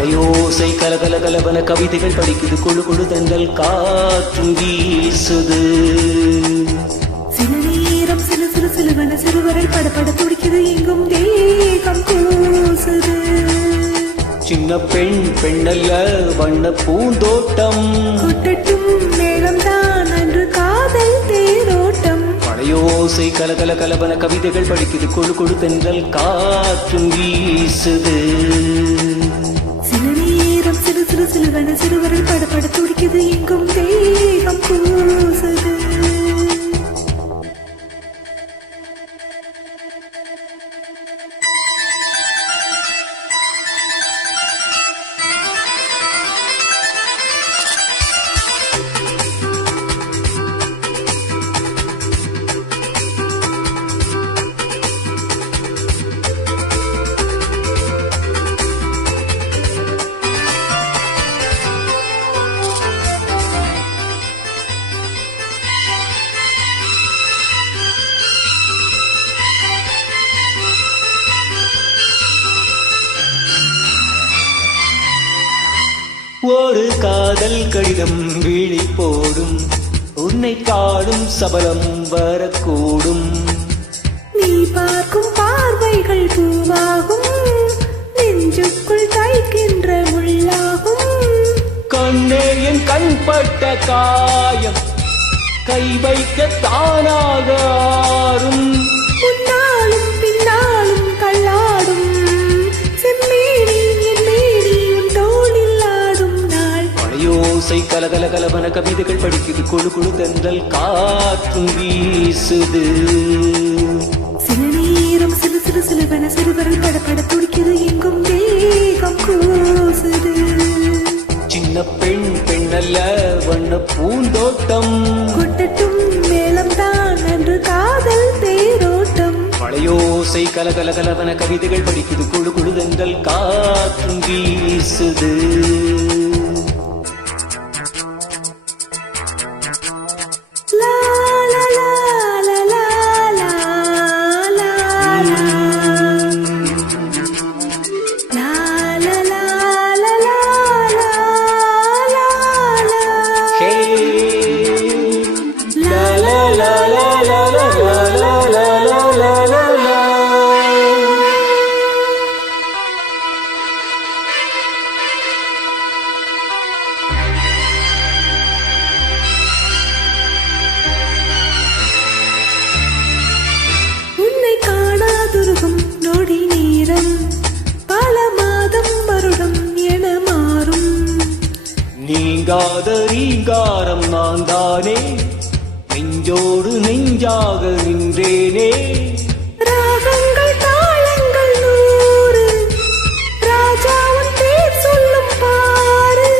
மலையோசை கலகல கலவன கவிதைகள் படிக்குது கொழு கொழு தென்றல் காற்றும் வீசுது. சில நேரம் சிலு சிலு சிலுவன சிறுவரல் படப்பட துடிக்குது எங்கும் தேகம் கூசுது. சின்ன பெண் பெண்ணல்ல வண்ண பூந்தோட்டம் கொட்டட்டும் மேளம் தான் அன்று காதல் தேரோட்டம். மலையோசை கலகல கலவன கவிதைகள் படிக்குது கொழு கொழு தென்றல் காற்றும் வீசுது. சில நேரம் சிலு சிலு சிலுவன சிறுவரல் படப்பட துடிக்குது எங்கும் தேகம் கூசுது. ஒரு காதல் கடிதம் விழி போடும் உன்னை காடும் சபலம் வரக்கூடும். நீ பார்க்கும் பார்வைகள் பூவாகும் நெஞ்சுக்குள் தைக்கின்ற முள்ளாகும். கண்ணே என் கண்பட்ட காயம் கை வைக்க தானாக ஆறும். முன்னாலும் பின்னாலும் கல்லாடும் செம்மேனி என் மேனி உன் தோளில் ஆடும் நாள். மலையோசை கலகல கலவன கவிதைகள் படிக்குது கொழு கொழு தென்றல் காற்றும் வீசுது. சில நேரம் சிலு சிலு சிலுவன சிறுவரல் படப்பட துடிக்குது எங்கும் தேகம் கூசுது. சின்ன பெண் பெண்ணல்ல வண்ண பூந்தோட்டம் கொட்டட்டும் மேளம் தான் அன்று காதல் தேரோட்டம். மலையோசை கலகல கலவன கவிதைகள் படிக்குது கொழு கொழு தென்றல் காற்றும் வீசுது. லா லா லா லா லா லா லா லா. லா லா லா லா லா லா லா. ஹே லா லா லா லா லா லா லா லா லா லா லா லா. உன்னை காணாதுருகும் நொடி நேரம் பல மாதம் வருடம் என மாறும். நீங்காத ரீங்காரம் நான் தானே நெஞ்சோடு நெஞ்சாக நின்றேனே. ராகங்கள் தாளங்கள் நூறு ராஜாவின் பேர் சொல்லும் பாரு.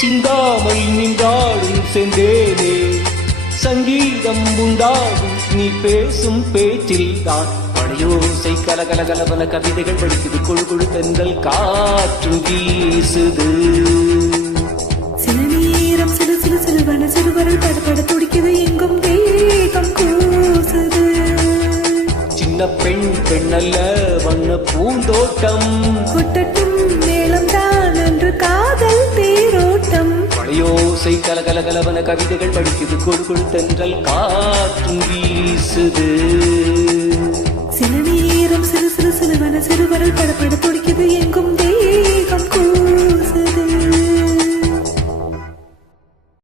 சிந்தாமல் நின்றாடும் சென்றேனே சங்கீதம் உண்டாகும் நீ பேசும் பேச்சில் தான். மலையோசை கலகல கலவன கவிதைகள் படிக்குது கொழு கொழு தென்றல் காற்றும் வீசுது. சில நேரம் சிலு சிலு சிலுவன சிறுவரல் படப்பட துடிக்குது எங்கும் தேகம் கூசுது. சின்ன பெண் பெண்ணல்ல வண்ண பூந்தோட்டம் கொட்டட்டும் மேளம் தான் அன்று காதல் தேரோட்டம். மலையோசை கலகல கலவன கவிதைகள் படிக்குது கொழு கொழு தென்றல் காற்றும் வீசுது. சில நேரம் சிலு சிலு சிலுவன சிறுவரல் படப்பட துடிக்குது எங்கும்